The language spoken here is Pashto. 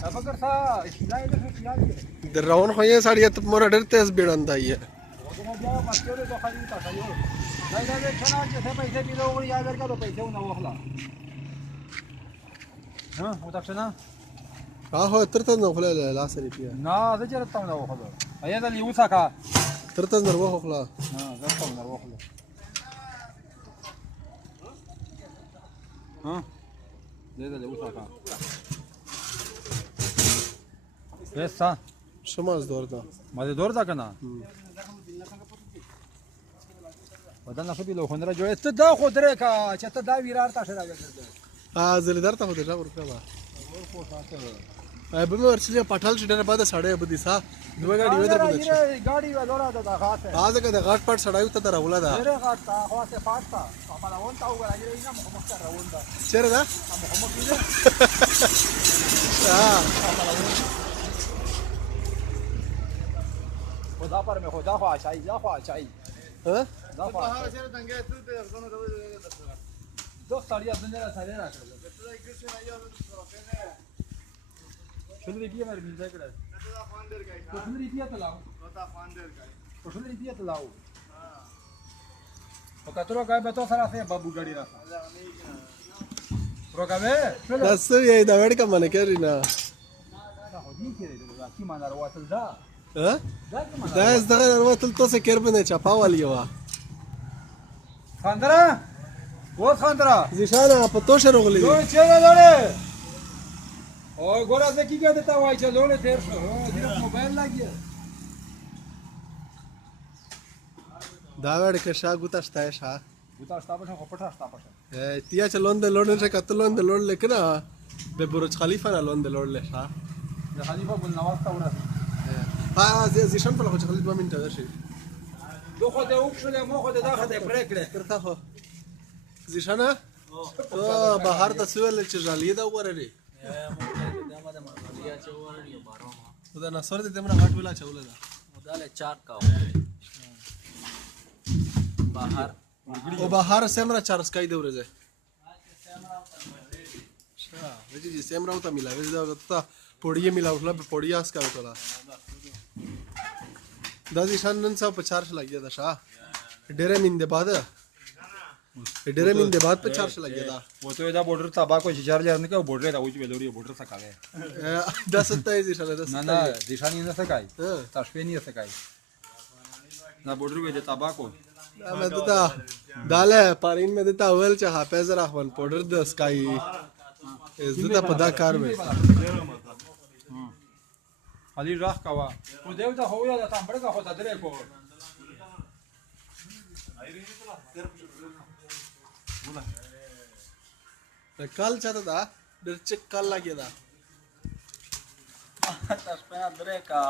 فکر سا اسلای د خیال دی درون خو یې سړی ته مور ډېر تیز بیړنده یې وګورم بیا پاتې له خالي تا خایو دا دا څنګه چې څه پیسې پیدا وړي یا درکړو پیسې ونه واخلا ها وتا څنګه هو ترته نو خلا لا سری پیا نه زه چیرته ونه واخلا ایا دا یو څاکا ترته نو واخلا ها زه ته ونه واخلا ها دې دا یو څاکا Esa. شماز دور دا ما دې دور دا کنه ودان خو به له خندره جوړه ته دا خو درې کا چې ته دا ویرار تاسو راغلی زلیدار ته خو دې ور کړه به مې ورچلې پټال شډنه بعد ساړې بده سا دوه गाड़ी ودر بده गाड़ी ودورا د غاټه आज که د غاټ پټ سړایو ته راولا دا ډېر غاټ تا خو ته پاتتا په لاون تا وګورای نه مخ سره روان دا چیرې دا محمد دې خدا پر میں خدا خواہ چاہیے دا خواہ چاہیے ها دا خواہ سره څنګه ته ته ځنه دو سړیا دنیا سره راځي شنو ریپیا مې مې ځای کړه شنو ریپیا ته لاو شنو ریپیا ته لاو او کترو کای به تو سره سه بابو ګاډي راځه پروګرامه بس یې دا وړ کا منه کړی نه دا هو دي کېږي دا کی مان راوتل دا ها دا زغه وروتل تاسو کېربنه چپاوال یو خاندرا و خاندرا زیشانه په تو شروغلی دوی چیرې لړې او ګوره زه کیږه دته وای چې لوړې تیر شو دې موبایل لاګي دا وړ کې شا ګوتا شتا شا ګوتا شتا په خو پټه شتا په تیا چلون د لوړ نه کتلون د لوړ لیکنه به برج خلیفہ نه لون د لوړ لشا د خلیفہ بن نواز تا ورته زیشان په لغه خلیفہ 2 منټه شي دو خو ته وښلې مو خو ته دا خته پرې کړې کرتا خو زیشانه او بهر د سوال چې جالي دا ورری دا نصر دې تمره غټ ولا چوله دا مداله چاک کا बाहर او بهر سمرا چارس کای دی ورځه अच्छा जी सेमरा होता मिला वैसे होता पोड़िए मिला उठला पे पोड़िया इसका उठला दादी शान नन सा 50 लग गया था शाह डेरे मिंदे बाद पे 4 लग गया था वो तो इधर बॉर्डर था बाको 4000 ने का बॉर्डर था वो जो वेलोरी बॉर्डर सा कागे 10 जी शान 10 ना दिशानी न सकाई तशपेनी न सकाई ना बॉर्डर में देता बाको मैं देता दाले पारिन में देता अव्वल चाह हाफिज रहमान बॉर्डर द स्काई इज्जत पदा कार में खाली राह कावा वो देव दा होया दा तांबड़ का होता दरे को कल चाहता था डर चेक कल लग गया था तस पे दरे का